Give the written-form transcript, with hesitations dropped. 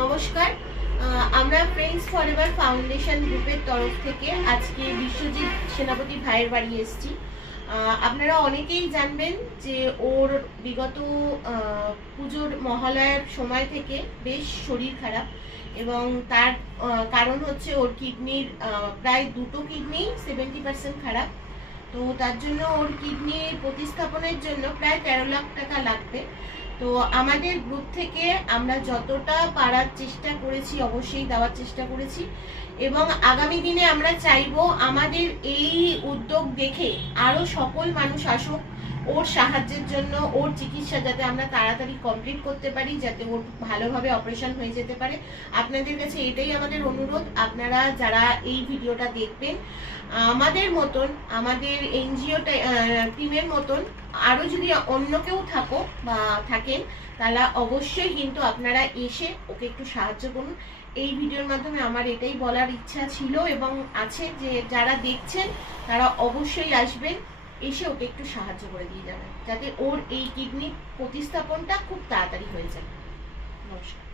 নমস্কার। আমরা friends forever foundation গ্রুপের তরফ থেকে আজকে বিশ্বজিৎ সেনাপতি ভাইয়ের বাড়ি এসেছি। আপনারা অনেকেই জানবেন যে ওর বিগত পুজোর মহালয়ার সময় থেকে বেশ শরীর খারাপ, এবং তার কারণ হচ্ছে ওর কিডনির প্রায় দুটো কিডনি 70% খারাপ। তো তার জন্য ওর কিডনি প্রতিস্থাপনের জন্য প্রায় 13 লাখ টাকা লাগবে। তো আমাদের গ্রুপ থেকে আমরা যতটা পারার চেষ্টা করেছি অবশ্যই দেওয়ার চেষ্টা করেছি, এবং আগামী দিনে আমরা চাইবো আমাদের এই উদ্যোগ দেখে আরো সকল মানুষ আসুক ওর সাহায্যের জন্য, ওর চিকিৎসা যাতে আমরা তাড়াতাড়ি কমপ্লিট করতে পারি, যাতে ওর ভালোভাবে অপারেশন হয়ে যেতে পারে। আপনাদের কাছে এটাই আমাদের অনুরোধ, আপনারা যারা এই ভিডিওটা দেখবেন আমাদের মতন, আমাদের এনজিও টিমের মতন আরো যদি অন্য কেউ থাকো বা থাকেন, তাহলে অবশ্যই কিন্তু আপনারা এসে ওকে একটু সাহায্য করুন। এই ভিডিওর মাধ্যমে আমার এটাই বলার ইচ্ছা ছিল এবং আছে যে যারা দেখছেন তারা অবশ্যই আসবেন, এসে ওকে একটু সাহায্য করে দিয়ে যাবেন যাতে ওর এই কিডনি প্রতিস্থাপনটা খুব তাড়াতাড়ি হয়ে যায়। নমস্কার।